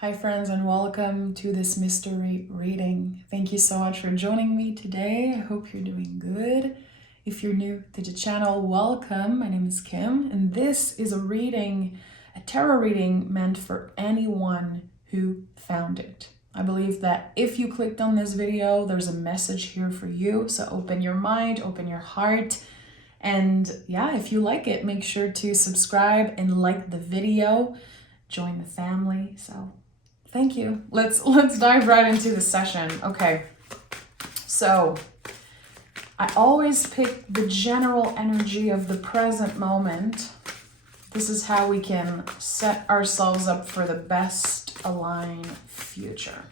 Hi friends, and welcome to this mystery reading. Thank you so much for joining me today. I hope you're doing good. If you're new to the channel, welcome. My name is Kim, and this is a tarot reading meant for anyone who found it. I believe that if you clicked on this video, there's a message here for you. So open your mind, open your heart. And yeah, if you like it, make sure to subscribe and like the video. Join the family. So thank you. Let's dive right into the session. Okay. So I always pick the general energy of the present moment. This is how we can set ourselves up for the best aligned future.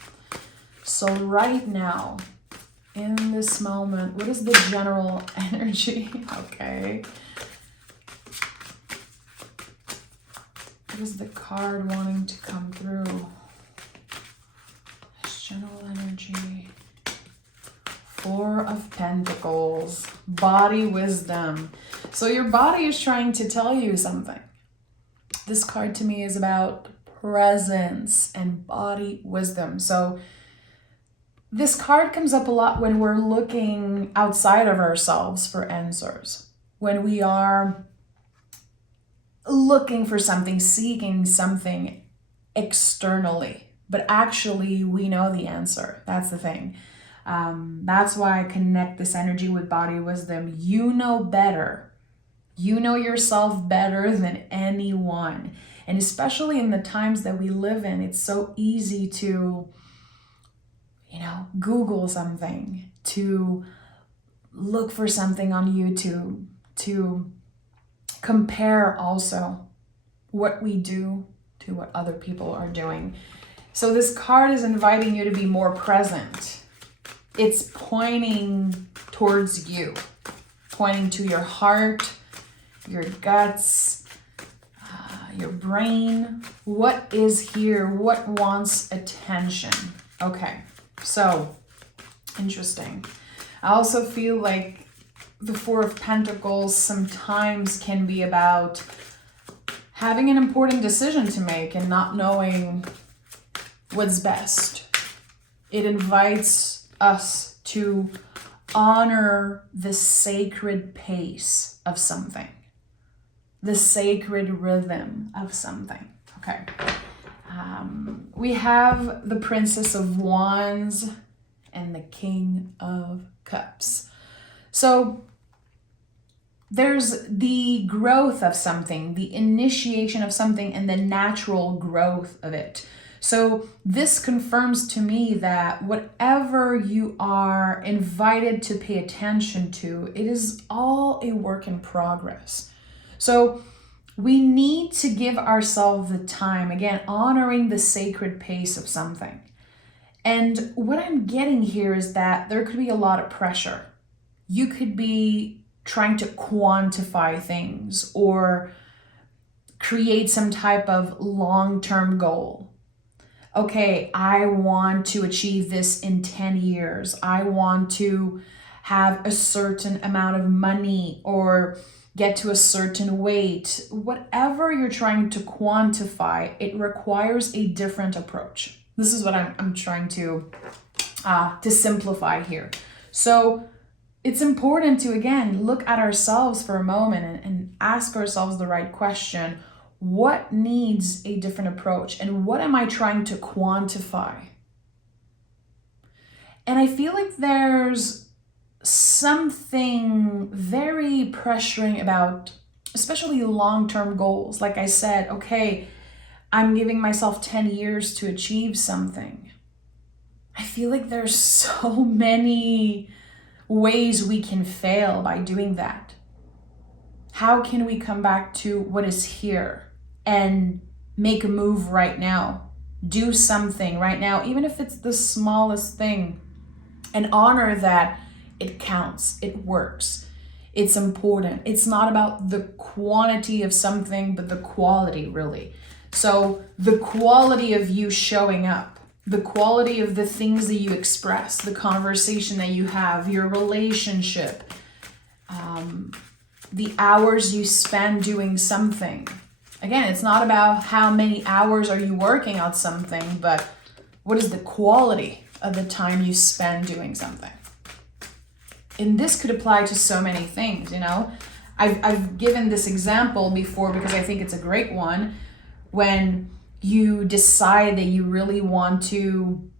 So right now, in this moment, what is the general energy? Okay. What is the card wanting to come through? General energy. Four of Pentacles. Body wisdom. So your body is trying to tell you something. This card to me is about presence and body wisdom. So this card comes up a lot when we're looking outside of ourselves for answers. When we are looking for something, seeking something externally. But actually, we know the answer. That's the thing. That's why I connect this energy with body wisdom. You know better. You know yourself better than anyone. And especially in the times that we live in, it's so easy to, Google something, to look for something on YouTube, to compare also what we do to what other people are doing. So this card is inviting you to be more present. It's pointing towards you, pointing to your heart, your guts, your brain. What is here? What wants attention? Okay, so interesting. I also feel like the Four of Pentacles sometimes can be about having an important decision to make and not knowing what's best. It invites us to honor the sacred pace of something, the sacred rhythm of something. Okay. We have the Princess of Wands and the King of Cups. So there's the growth of something, the initiation of something, and the natural growth of it. So this confirms to me that whatever you are invited to pay attention to, it is all a work in progress. So we need to give ourselves the time, again, honoring the sacred pace of something. And what I'm getting here is that there could be a lot of pressure. You could be trying to quantify things or create some type of long-term goal. Okay, I want to achieve this in 10 years. I want to have a certain amount of money or get to a certain weight. Whatever you're trying to quantify, it requires a different approach. This is what I'm trying to simplify here. So it's important to, again, look at ourselves for a moment and ask ourselves the right question. What needs a different approach? And what am I trying to quantify? And I feel like there's something very pressuring about, especially long-term goals. Like I said, okay, I'm giving myself 10 years to achieve something. I feel like there's so many ways we can fail by doing that. How can we come back to what is here and make a move right now? Do something right now, even if it's the smallest thing, and honor that it counts, it works, it's important. It's not about the quantity of something, but the quality, really. So the quality of you showing up, the quality of the things that you express, the conversation that you have, your relationship, the hours you spend doing something, Again, it's not about how many hours are you working on something, but what is the quality of the time you spend doing something? And this could apply to so many things, you know? I've given this example before because I think it's a great one. When you decide that you really want to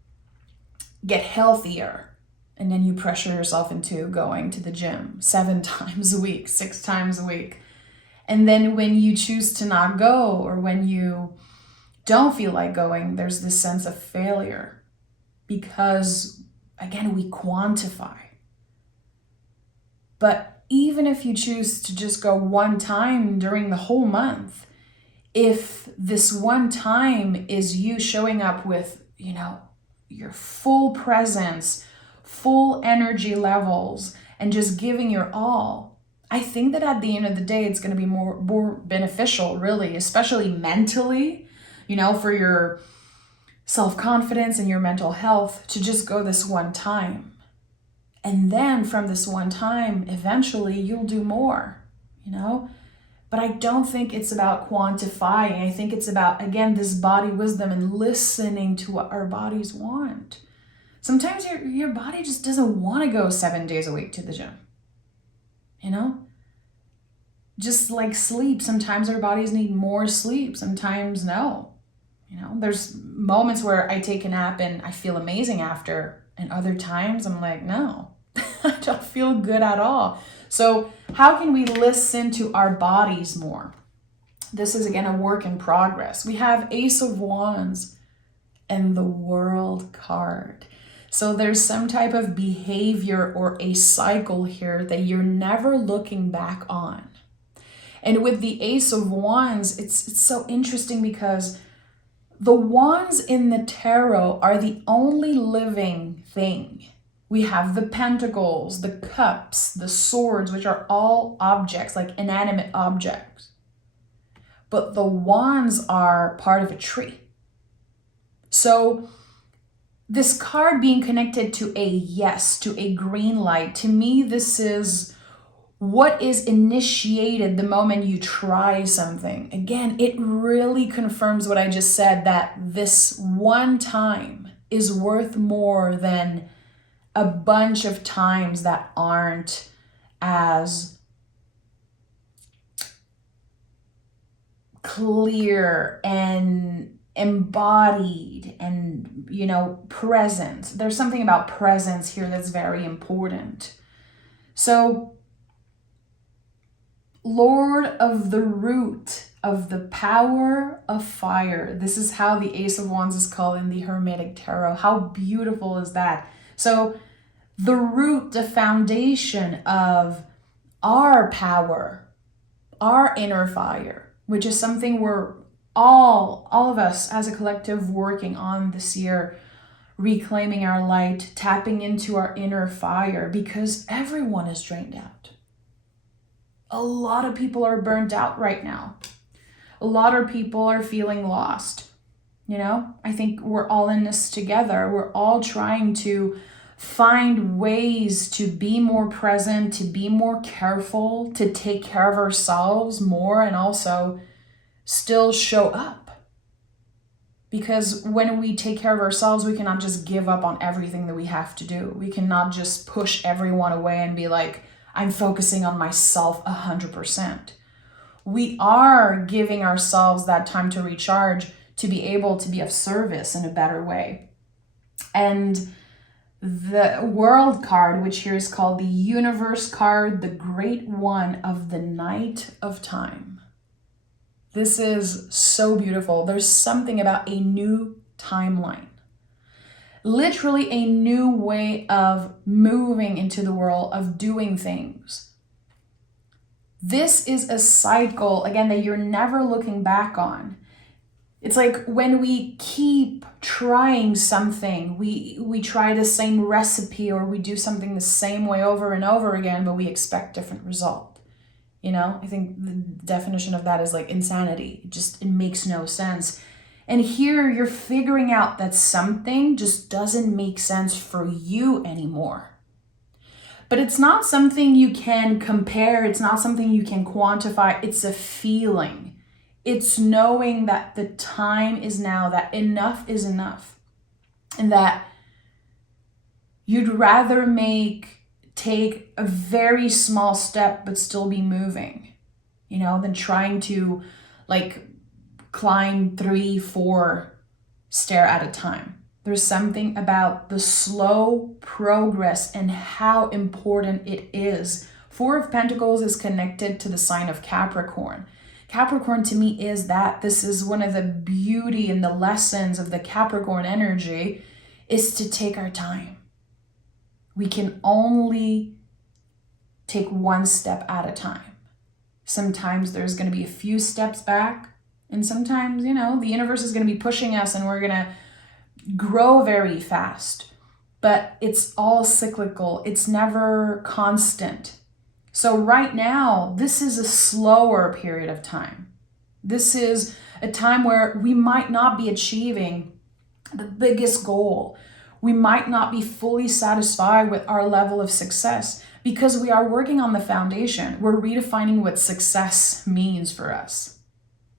get healthier, and then you pressure yourself into going to the gym 7 times a week, 6 times a week. And then when you choose to not go, or when you don't feel like going, there's this sense of failure because, again, we quantify. But even if you choose to just go 1 time during the whole month, if this 1 time is you showing up with, you know, your full presence, full energy levels, and just giving your all, I think that at the end of the day, it's going to be more beneficial, really, especially mentally, you know, for your self-confidence and your mental health, to just go this 1 time. And then from this 1 time, eventually you'll do more, you know? But I don't think it's about quantifying. I think it's about, again, this body wisdom and listening to what our bodies want. Sometimes your body just doesn't want to go 7 days a week to the gym, you know? Just like sleep, sometimes our bodies need more sleep, sometimes no. You know, there's moments where I take a nap and I feel amazing after, and other times I'm like, no, I don't feel good at all. So how can we listen to our bodies more? This is, again, a work in progress. We have Ace of Wands and the World card. So there's some type of behavior or a cycle here that you're never looking back on. And with the Ace of Wands, it's so interesting because the wands in the tarot are the only living thing. We have the pentacles, the cups, the swords, which are all objects, like inanimate objects. But the wands are part of a tree. So this card being connected to a yes, to a green light, to me, this is what is initiated the moment you try something. Again, it really confirms what I just said, that this 1 time is worth more than a bunch of times that aren't as clear and embodied and, you know, present. There's something about presence here that's very important. So, Lord of the root of the power of fire. This is how the Ace of Wands is called in the Hermetic Tarot. How beautiful is that? So the root, the foundation of our power, our inner fire, which is something we're all of us as a collective working on this year, reclaiming our light, tapping into our inner fire, because everyone is drained out. A lot of people are burnt out right now. A lot of people are feeling lost. You know, I think we're all in this together. We're all trying to find ways to be more present, to be more careful, to take care of ourselves more, and also still show up. Because when we take care of ourselves, we cannot just give up on everything that we have to do. We cannot just push everyone away and be like, I'm focusing on myself 100%. We are giving ourselves that time to recharge, to be able to be of service in a better way. And the World card, which here is called the Universe card, the Great One of the Night of Time. This is so beautiful. There's something about a new timeline. Literally a new way of moving into the world, of doing things. This is a cycle, again, that you're never looking back on. It's like when we keep trying something, we try the same recipe, or we do something the same way over and over again, but we expect different result. You know, I think the definition of that is like insanity. It makes no sense. And here you're figuring out that something just doesn't make sense for you anymore. But it's not something you can compare. It's not something you can quantify. It's a feeling. It's knowing that the time is now, that enough is enough, and that you'd rather take a very small step but still be moving, than trying to like climb 3, 4 stair at a time. There's something about the slow progress and how important it is. Four of Pentacles is connected to the sign of Capricorn. Capricorn to me is that. This is one of the beauty and the lessons of the Capricorn energy, is to take our time. We can only take one step at a time. Sometimes there's going to be a few steps back, and sometimes, the universe is going to be pushing us and we're going to grow very fast. But it's all cyclical. It's never constant. So right now, this is a slower period of time. This is a time where we might not be achieving the biggest goal. We might not be fully satisfied with our level of success because we are working on the foundation. We're redefining what success means for us.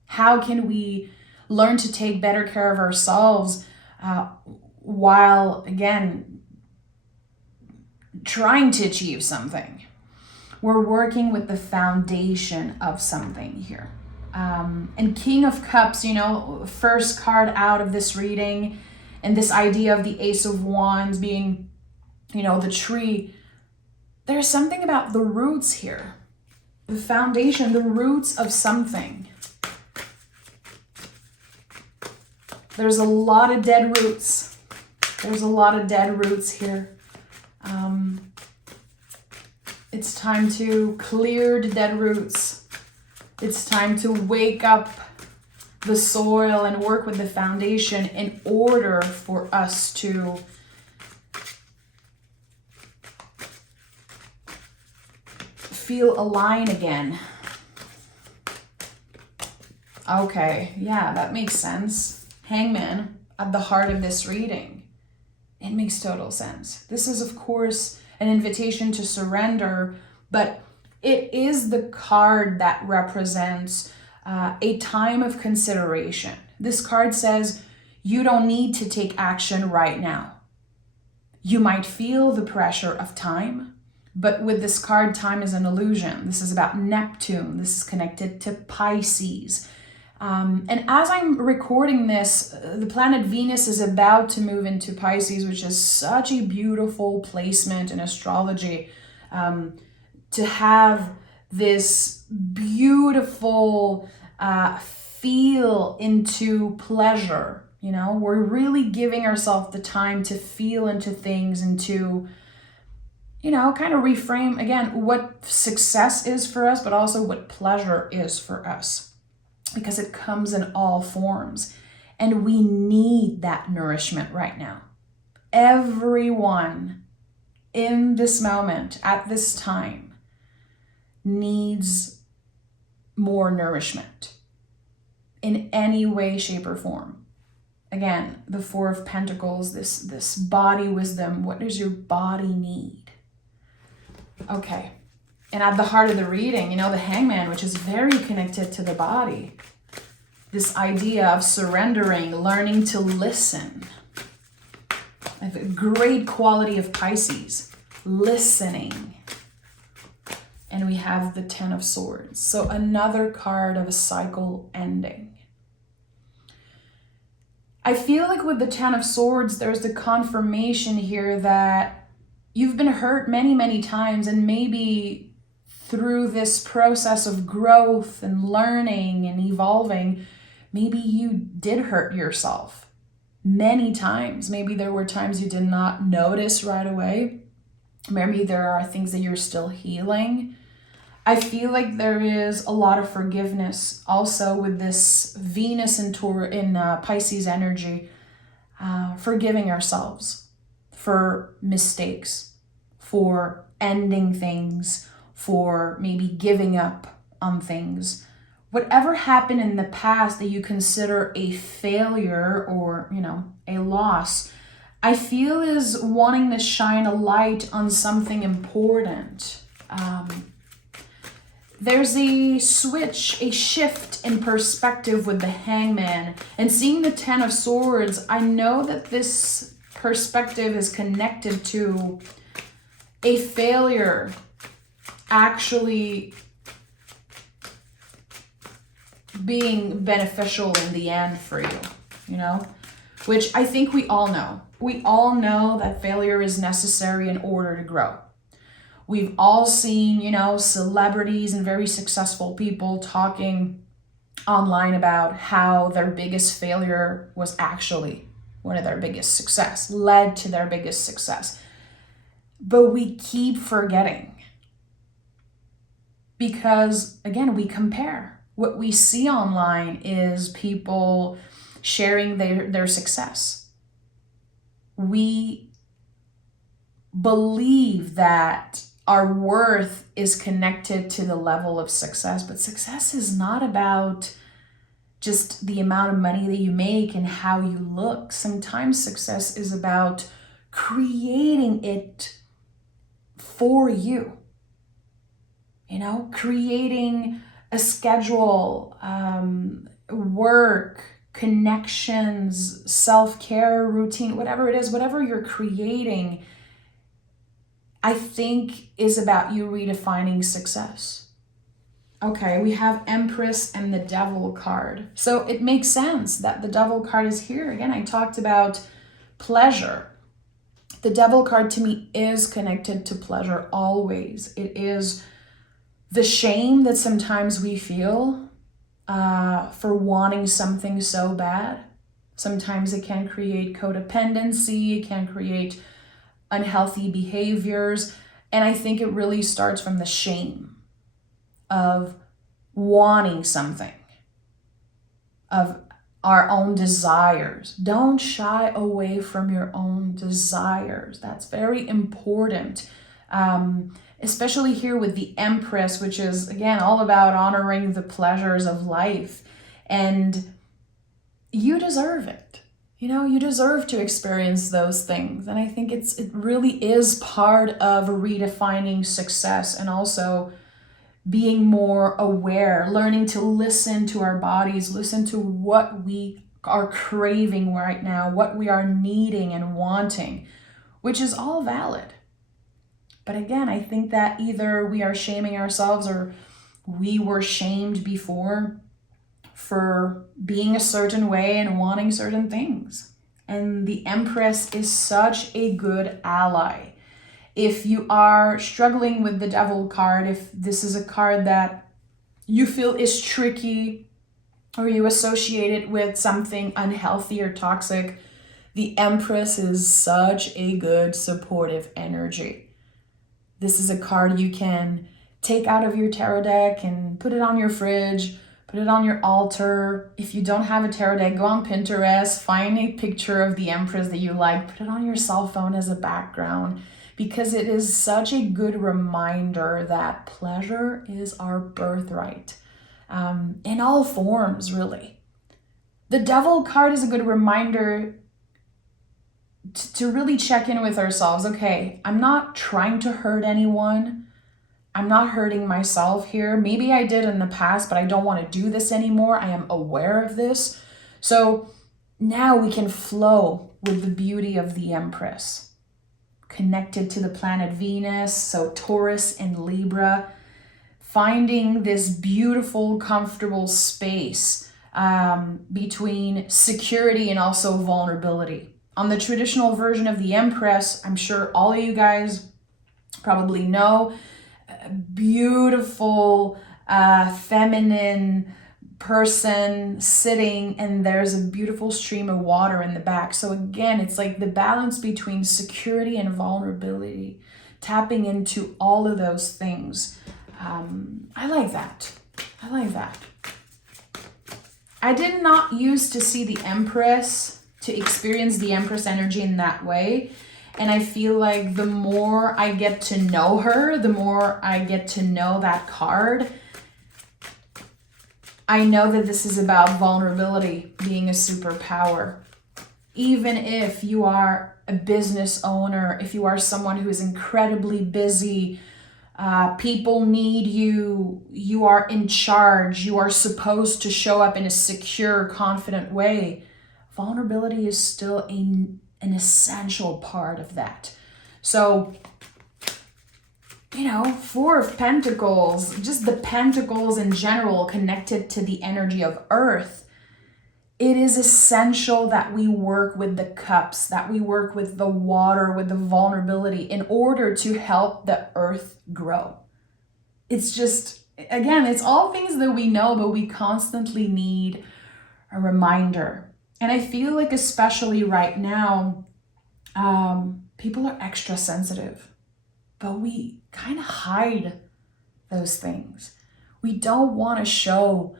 How can we learn to take better care of ourselves while, again, trying to achieve something? We're working with the foundation of something here. And King of Cups, first card out of this reading, and this idea of the Ace of Wands being, the tree. There's something about the roots here. The foundation, the roots of something. There's a lot of dead roots. There's a lot of dead roots here. It's time to clear the dead roots. It's time to wake up the soil and work with the foundation in order for us to feel aligned again. Okay, yeah, that makes sense. Hangman at the heart of this reading. It makes total sense. This is, of course, an invitation to surrender, but it is the card that represents a time of consideration. This card says you don't need to take action right now. You might feel the pressure of time, but with this card, time is an illusion. This is about Neptune. This is connected to Pisces. And as I'm recording this, the planet Venus is about to move into Pisces, which is such a beautiful placement in astrology, to have this beautiful feel into pleasure. We're really giving ourselves the time to feel into things and to, kind of reframe again what success is for us, but also what pleasure is for us, because it comes in all forms. And we need that nourishment right now. Everyone in this moment, at this time, needs more nourishment in any way, shape, or form. Again, the Four of Pentacles, this body wisdom. What does your body need? Okay. And at the heart of the reading, the Hangman, which is very connected to the body. This idea of surrendering, learning to listen. A great quality of Pisces, listening. And we have the Ten of Swords. So another card of a cycle ending. I feel like with the Ten of Swords, there's the confirmation here that you've been hurt many, many times, and maybe through this process of growth and learning and evolving, maybe you did hurt yourself many times. Maybe there were times you did not notice right away. Maybe there are things that you're still healing. I feel like there is a lot of forgiveness also with this Venus in Pisces energy, forgiving ourselves for mistakes, for ending things, for maybe giving up on things. Whatever happened in the past that you consider a failure or, a loss, I feel is wanting to shine a light on something important. there's a switch, a shift in perspective with the Hangman. And seeing the Ten of Swords, I know that this perspective is connected to a failure actually being beneficial in the end for you, you know? Which I think we all know. We all know that failure is necessary in order to grow. We've all seen, you know, celebrities and very successful people talking online about how their biggest failure was actually one of their biggest success, led to their biggest success. But we keep forgetting because, again, we compare. What we see online is people sharing their success. We believe that our worth is connected to the level of success, but success is not about just the amount of money that you make and how you look. Sometimes success is about creating it for you. You know, creating a schedule, work, connections, self-care routine, whatever it is, whatever you're creating, I think is about you redefining success. Okay, we have Empress and the Devil card. So it makes sense that the Devil card is here. Again, I talked about pleasure. The Devil card to me is connected to pleasure always. It is the shame that sometimes we feel for wanting something so bad. Sometimes it can create codependency, it can create unhealthy behaviors. And I think it really starts from the shame of wanting something, of our own desires. Don't shy away from your own desires. That's very important. Especially here with the Empress, which is, again, all about honoring the pleasures of life. And you deserve it. You know, you deserve to experience those things. And I think it really is part of redefining success and also being more aware, learning to listen to our bodies, listen to what we are craving right now, what we are needing and wanting, which is all valid. But again, I think that either we are shaming ourselves or we were shamed before for being a certain way and wanting certain things. And the Empress is such a good ally. If you are struggling with the Devil card, if this is a card that you feel is tricky or you associate it with something unhealthy or toxic, the Empress is such a good supportive energy. This is a card you can take out of your tarot deck and put it on your fridge, put it on your altar. If you don't have a tarot deck, go on Pinterest, find a picture of the Empress that you like, put it on your cell phone as a background, because it is such a good reminder that pleasure is our birthright, in all forms, really. The Devil card is a good reminder to really check in with ourselves. Okay, I'm not trying to hurt anyone. I'm not hurting myself here. Maybe I did in the past, but I don't want to do this anymore. I am aware of this. So now we can flow with the beauty of the Empress, connected to the planet Venus, so Taurus and Libra, finding this beautiful, comfortable space between security and also vulnerability. On the traditional version of the Empress, I'm sure all of you guys probably know, beautiful, feminine person sitting, and there's a beautiful stream of water in the back. So again, it's like the balance between security and vulnerability, tapping into all of those things. I like that. I like that. I did not used to see the Empress, to experience the Empress energy in that way. And I feel like the more I get to know her, the more I get to know that card, I know that this is about vulnerability being a superpower. Even if you are a business owner, if you are someone who is incredibly busy, People need you. You are in charge. You are supposed to show up in a secure, confident way. Vulnerability is still an essential part of that. So, Four of Pentacles, just the pentacles in general connected to the energy of Earth. It is essential that we work with the cups, that we work with the water, with the vulnerability in order to help the Earth grow. It's just, again, it's all things that we know, but we constantly need a reminder. And I feel like especially right now, people are extra sensitive, but we kind of hide those things. We don't want to show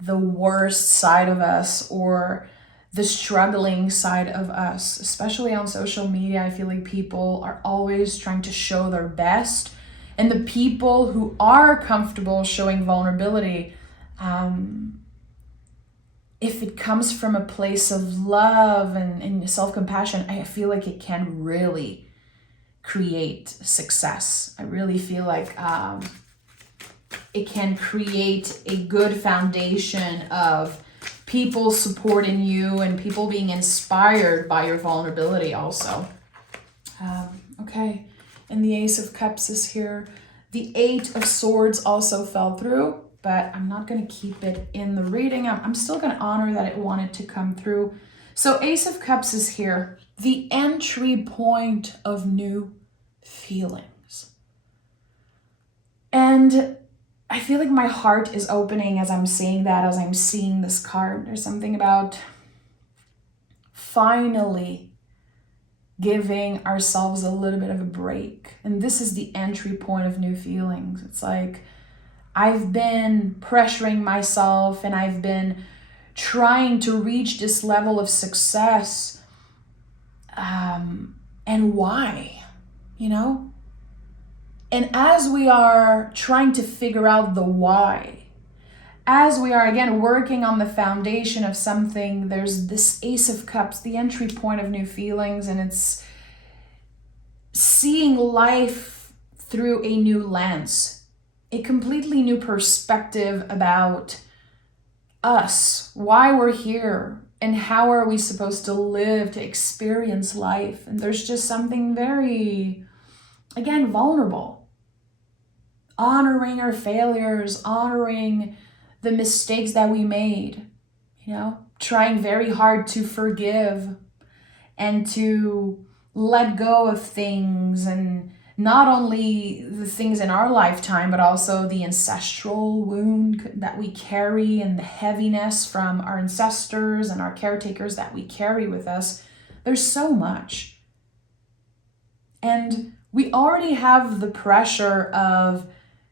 the worst side of us or the struggling side of us, especially on social media. I feel like people are always trying to show their best. And the people who are comfortable showing vulnerability, if it comes from a place of love and self-compassion, I feel like it can really create success. I really feel like it can create a good foundation of people supporting you and people being inspired by your vulnerability also. Okay, and the Ace of Cups is here. The Eight of Swords also fell through, but I'm not going to keep it in the reading. I'm still going to honor that it wanted to come through. So Ace of Cups is here. The entry point of new feelings. And I feel like my heart is opening as I'm saying that, as I'm seeing this card. There's something about finally giving ourselves a little bit of a break. And this is the entry point of new feelings. It's like I've been pressuring myself and I've been trying to reach this level of success. And why? And as we are trying to figure out the why, as we are again working on the foundation of something, there's this Ace of Cups, the entry point of new feelings, and it's seeing life through a new lens, a completely new perspective about us, why we're here, and how are we supposed to live to experience life. And there's just something very, again, vulnerable. Honoring our failures, honoring the mistakes that we made, trying very hard to forgive and to let go of things, and not only the things in our lifetime, but also the ancestral wound that we carry and the heaviness from our ancestors and our caretakers that we carry with us. There's so much. And we already have the pressure of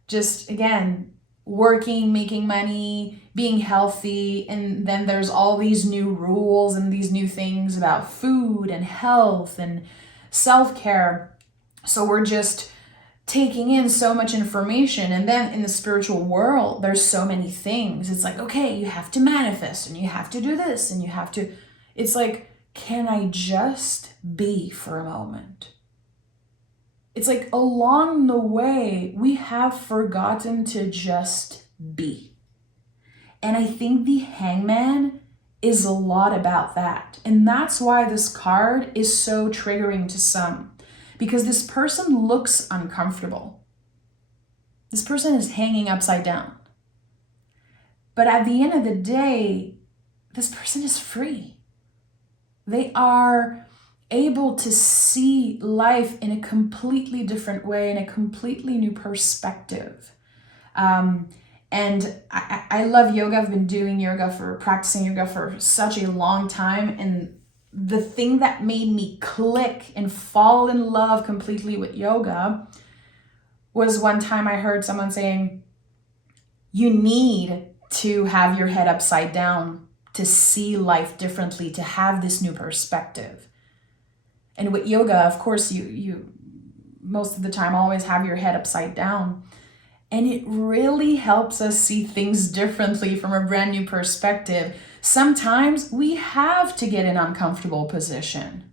just, again, working, making money, being healthy, and then there's all these new rules and these new things about food and health and self-care. So we're just taking in so much information. And then in the spiritual world, there's so many things. It's like, okay, you have to manifest and you have to do this and you have to, it's like, can I just be for a moment? It's like along the way, we have forgotten to just be. And I think the Hangman is a lot about that. And that's why this card is so triggering to some, because this person looks uncomfortable. This person is hanging upside down. But at the end of the day, this person is free. They are able to see life in a completely different way, in a completely new perspective. And I love yoga. I've been practicing yoga for such a long time. And the thing that made me click and fall in love completely with yoga was one time I heard someone saying, you need to have your head upside down to see life differently, to have this new perspective. And with yoga, of course, you most of the time always have your head upside down. And it really helps us see things differently from a brand new perspective. Sometimes we have to get in an uncomfortable position.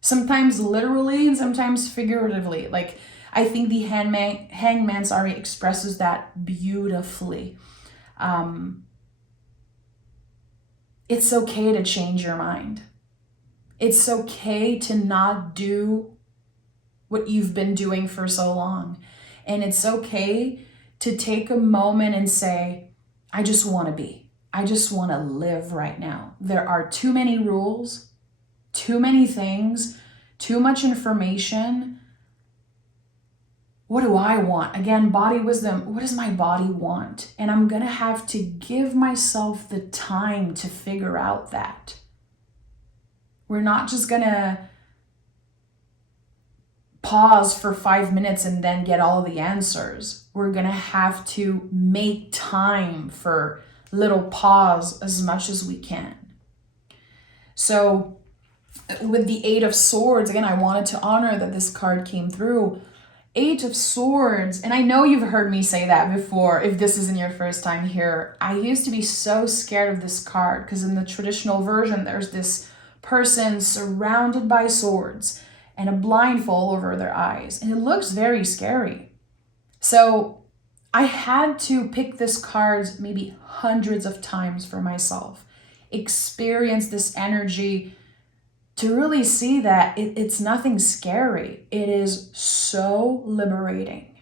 Sometimes literally and sometimes figuratively. Like I think the hangman, expresses that beautifully. It's okay to change your mind. It's okay to not do what you've been doing for so long. And it's okay to take a moment and say, I just want to be. I just want to live right now. There are too many rules, too many things, too much information. What do I want? Again, body wisdom. What does my body want? And I'm going to have to give myself the time to figure out that. We're not just going to pause for 5 minutes and then get all the answers. We're going to have to make time for little pause as much as we can. So with the Eight of Swords, again, I wanted to honor that this card came through. Eight of Swords, and I know you've heard me say that before if this isn't your first time here. I used to be so scared of this card because in the traditional version, there's this person surrounded by swords and a blindfold over their eyes, and it looks very scary. So I had to pick this card maybe hundreds of times for myself, experience this energy to really see that it's nothing scary. It is so liberating.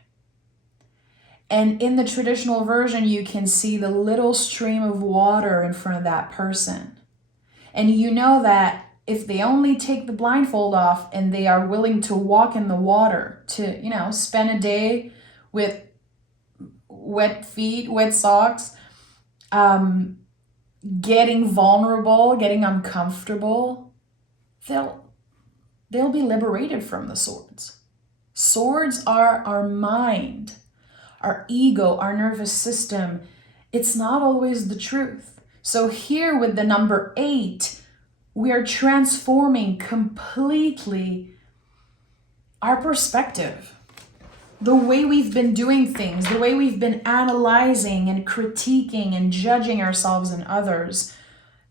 And in the traditional version, you can see the little stream of water in front of that person. And you know that if they only take the blindfold off and they are willing to walk in the water, to, spend a day with wet feet, wet socks, getting vulnerable, getting uncomfortable, they'll be liberated from the swords. Swords are our mind, our ego, our nervous system. It's not always the truth. So here with the number 8, we are transforming completely our perspective, the way we've been doing things, the way we've been analyzing and critiquing and judging ourselves and others.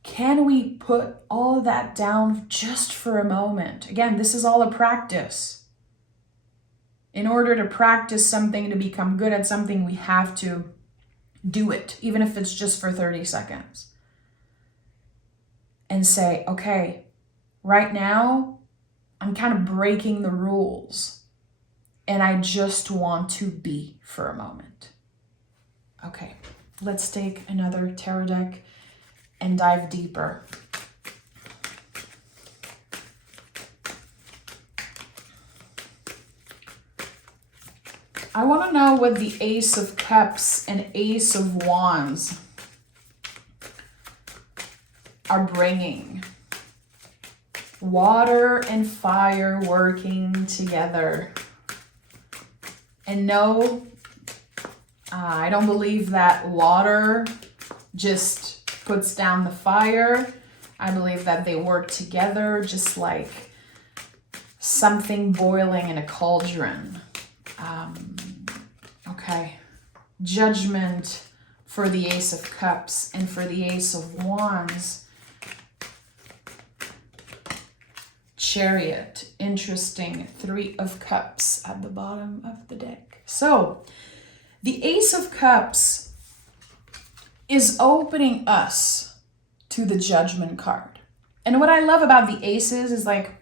Can we put all of that down just for a moment? Again, this is all a practice. In order to practice something, to become good at something, we have to do it, even if it's just for 30 seconds. And say, okay, right now, I'm kind of breaking the rules. And I just want to be for a moment. Okay, let's take another tarot deck and dive deeper. I want to know what the Ace of Cups and Ace of Wands are bringing. Water and fire working together. And no, I don't believe that water just puts down the fire. I believe that they work together just like something boiling in a cauldron. Okay. Judgment for the Ace of Cups and for the Ace of Wands. Chariot. Interesting. 3 of Cups at the bottom of the deck. So, the Ace of Cups is opening us to the Judgment card. And what I love about the Aces is like,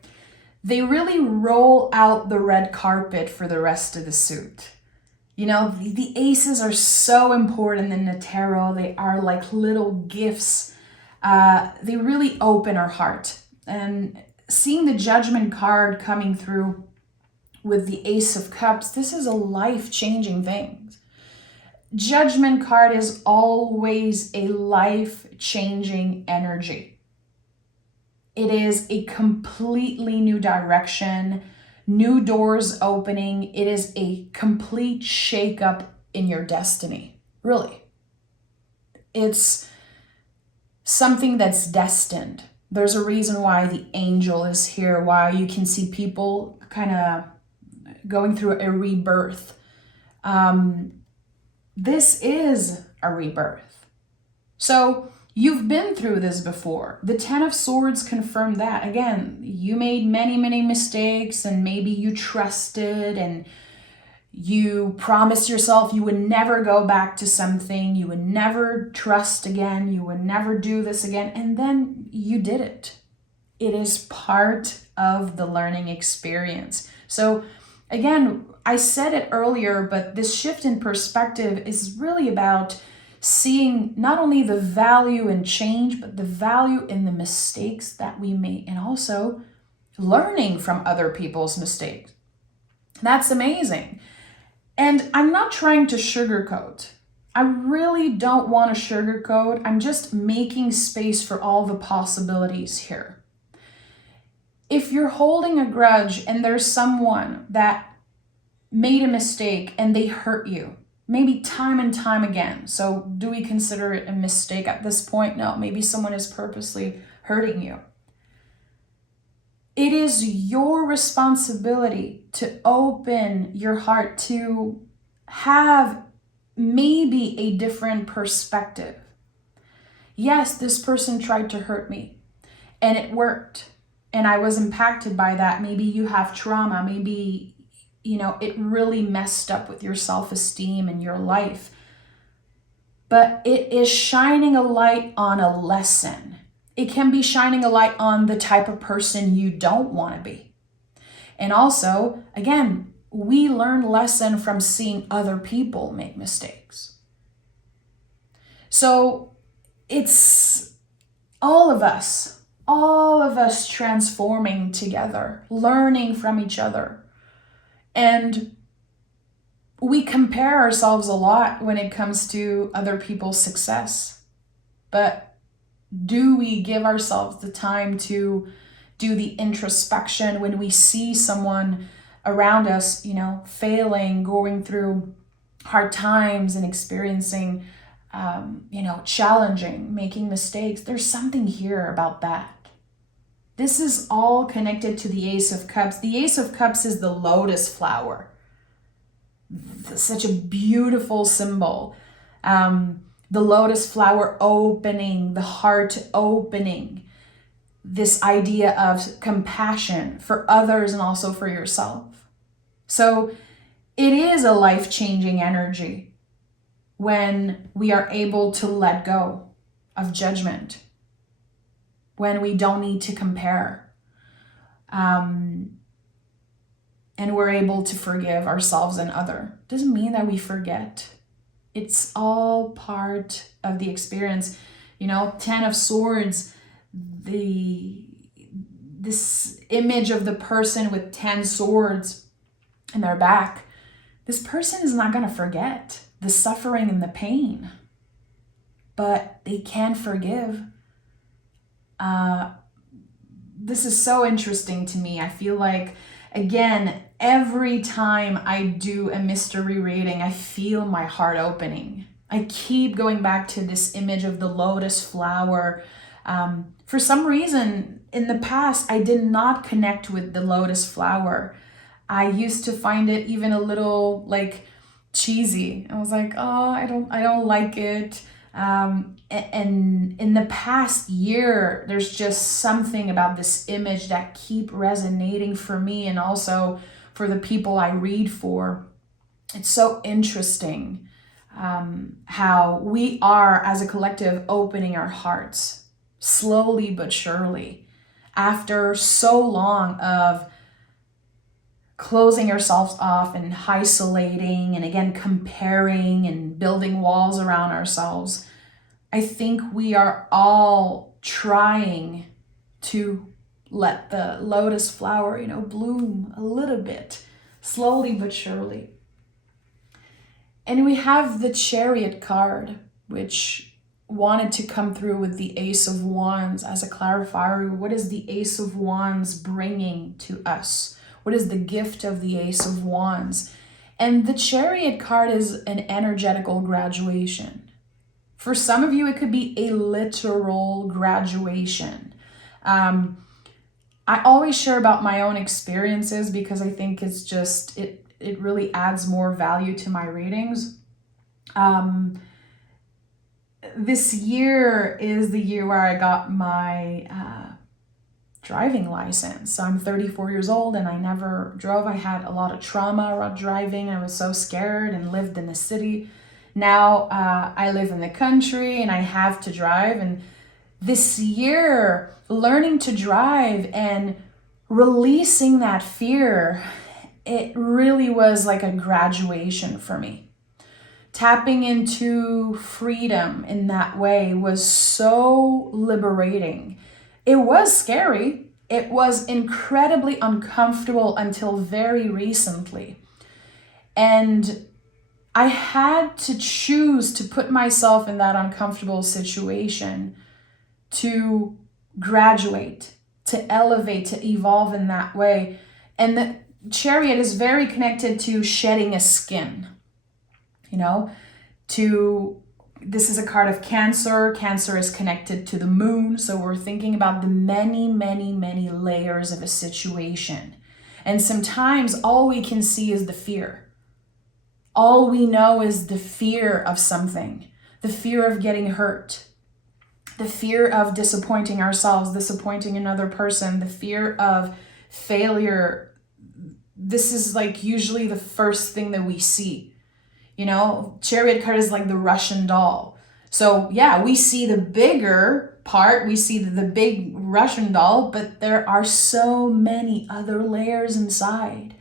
they really roll out the red carpet for the rest of the suit. The Aces are so important in the tarot. They are like little gifts. They really open our heart. And seeing the Judgment card coming through with the Ace of Cups, this is a life-changing thing. Judgment card is always a life-changing energy. It is a completely new direction, new doors opening. It is a complete shakeup in your destiny, really. It's something that's destined. There's a reason why the angel is here, why you can see people kind of going through a rebirth. This is a rebirth. So you've been through this before. The 10 of Swords confirmed that. Again, you made many, many mistakes and maybe you trusted and You promised yourself you would never go back to something, you would never trust again, you would never do this again, and then you did it. It is part of the learning experience. So again, I said it earlier, but this shift in perspective is really about seeing not only the value in change, but the value in the mistakes that we make, and also learning from other people's mistakes. That's amazing. And I'm not trying to sugarcoat. I really don't want to sugarcoat. I'm just making space for all the possibilities here. If you're holding a grudge and there's someone that made a mistake and they hurt you, maybe time and time again. So do we consider it a mistake at this point? No, maybe someone is purposely hurting you. It is your responsibility to open your heart, to have maybe a different perspective. Yes, this person tried to hurt me and it worked and I was impacted by that. Maybe you have trauma, maybe it really messed up with your self-esteem and your life. But it is shining a light on a lesson. It can be shining a light on the type of person you don't want to be. And also, again, we learn lesson from seeing other people make mistakes. So it's all of us transforming together, learning from each other. And we compare ourselves a lot when it comes to other people's success. But do we give ourselves the time to do the introspection when we see someone around us, failing, going through hard times and experiencing, challenging, making mistakes? There's something here about that. This is all connected to the Ace of Cups. The Ace of Cups is the lotus flower. Such a beautiful symbol. The lotus flower opening, the heart opening. This idea of compassion for others and also for yourself. So it is a life-changing energy when we are able to let go of judgment, when we don't need to compare, and we're able to forgive ourselves and others. Doesn't mean that we forget. It's all part of the experience. 10 of Swords, this image of the person with 10 swords in their back. This person is not going to forget the suffering and the pain, but they can forgive. This is so interesting to me. I feel like, again, every time I do a mystery reading, I feel my heart opening. I keep going back to this image of the lotus flower. For some reason, in the past, I did not connect with the lotus flower. I used to find it even a little cheesy. I was like, oh, I don't like it. And in the past year, there's just something about this image that keep resonating for me and also for the people I read for. It's so interesting how we are, as a collective, opening our hearts slowly but surely after so long of closing ourselves off and isolating and again comparing and building walls around ourselves. I think we are all trying to let the lotus flower, bloom a little bit, slowly but surely. And we have the Chariot card, which wanted to come through with the Ace of Wands as a clarifier. What is the Ace of Wands bringing to us? What is the gift of the Ace of Wands? And the Chariot card is an energetical graduation. For some of you, it could be a literal graduation. I always share about my own experiences because I think it's just, it really adds more value to my readings. This year is the year where I got my driving license. So I'm 34 years old and I never drove. I had a lot of trauma around driving. I was so scared and lived in the city. Now I live in the country and I have to drive. And this year, learning to drive and releasing that fear, it really was like a graduation for me. Tapping into freedom in that way was so liberating. It was scary. It was incredibly uncomfortable until very recently. And I had to choose to put myself in that uncomfortable situation to graduate, to elevate, to evolve in that way. And the Chariot is very connected to shedding a skin, this is a card of Cancer. Cancer is connected to the moon. So we're thinking about the many, many, many layers of a situation. And sometimes all we can see is the fear. All we know is the fear of something, the fear of getting hurt, the fear of disappointing ourselves, disappointing another person, the fear of failure. This is like usually the first thing that we see. Chariot card is like the Russian doll. So yeah, we see the bigger part, we see the big Russian doll, but there are so many other layers inside.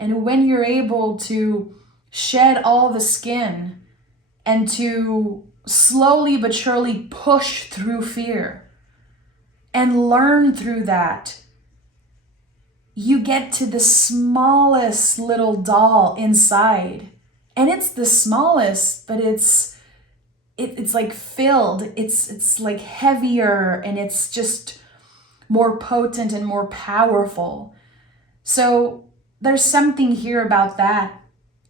And when you're able to shed all the skin and to slowly but surely push through fear and learn through that, you get to the smallest little doll inside. And it's the smallest, but it's like filled. It's like heavier and it's just more potent and more powerful. So there's something here about that.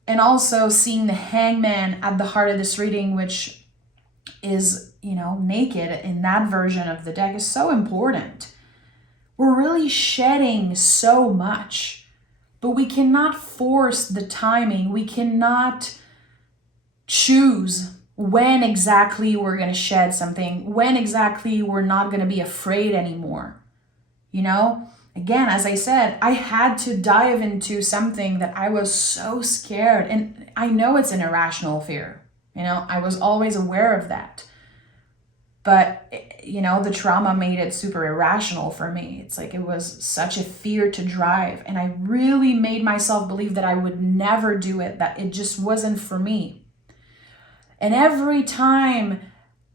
And also seeing the Hangman at the heart of this reading, which is, naked in that version of the deck, is so important. We're really shedding so much. But we cannot force the timing. We cannot choose when exactly we're going to shed something, when exactly we're not going to be afraid anymore. Again, as I said, I had to dive into something that I was so scared. And I know it's an irrational fear. I was always aware of that. But, the trauma made it super irrational for me. It's like it was such a fear to drive. And I really made myself believe that I would never do it, that it just wasn't for me. And every time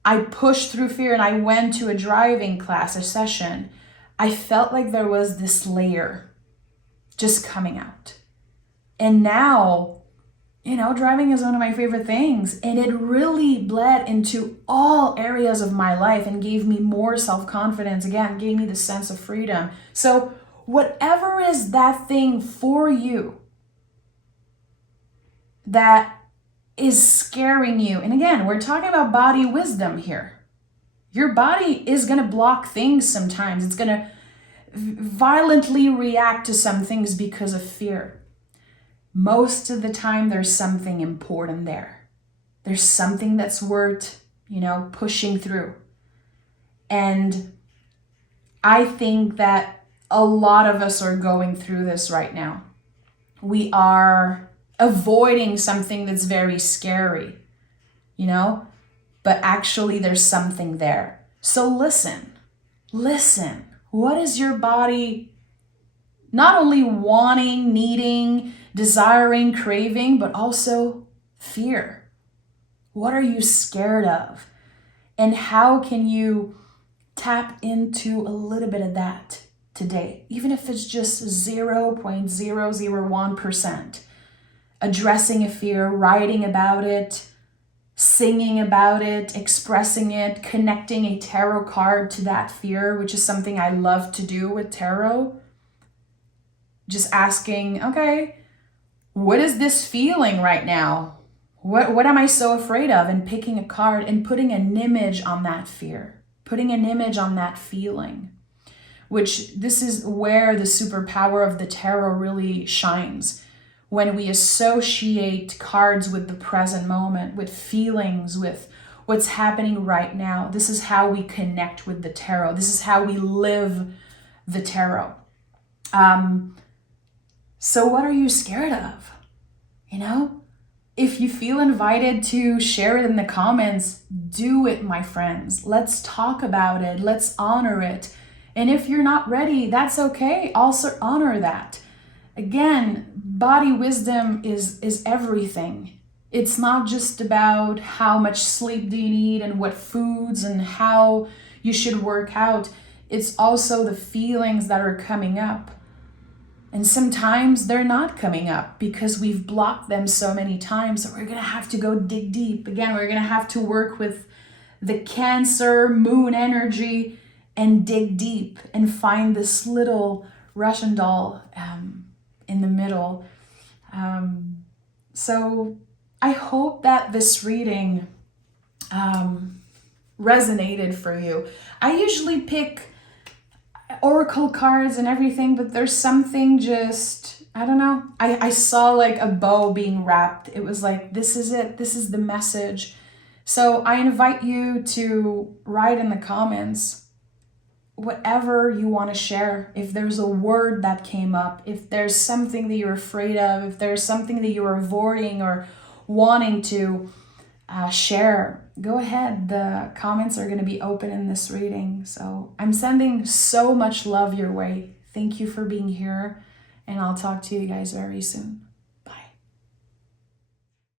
I pushed through fear and I went to a driving class or session, I felt like there was this layer just coming out. And now, driving is one of my favorite things. And it really bled into all areas of my life and gave me more self-confidence. Again, gave me the sense of freedom. So whatever is that thing for you that is scaring you. And again, we're talking about body wisdom here. Your body is going to block things sometimes. It's going to violently react to some things because of fear. Most of the time, there's something important there. There's something that's worth, pushing through. And I think that a lot of us are going through this right now. We are avoiding something that's very scary, but actually there's something there. So listen. What is your body not only wanting, needing, desiring, craving, but also fear? What are you scared of? And how can you tap into a little bit of that today? Even if it's just 0.001%. Addressing a fear, writing about it, singing about it, expressing it, connecting a tarot card to that fear, which is something I love to do with tarot. Just asking, okay, what is this feeling right now? What am I so afraid of? And picking a card and putting an image on that fear, putting an image on that feeling, which this is where the superpower of the tarot really shines. When we associate cards with the present moment, with feelings, with what's happening right now, this is how we connect with the tarot. This is how we live the tarot. So what are you scared of? You know, if you feel invited to share it in the comments, do it, my friends. Let's talk about it. Let's honor it. And if you're not ready, that's okay. Also honor that. Again, body wisdom is everything. It's not just about how much sleep do you need and what foods and how you should work out. It's also the feelings that are coming up. And sometimes they're not coming up because we've blocked them so many times. So we're going to have to go dig deep. Again, we're going to have to work with the Cancer moon energy and dig deep and find this little Russian doll in the middle. So I hope that this reading resonated for you. I usually pick oracle cards and everything, but there's something just, I don't know. I saw like a bow being wrapped. It was like, this is it. This is the message. So I invite you to write in the comments whatever you want to share. If there's a word that came up, if there's something that you're afraid of, if there's something that you're avoiding or wanting to share, go ahead. The comments are going to be open in this reading. So I'm sending so much love your way. Thank you for being here, and I'll talk to you guys very soon.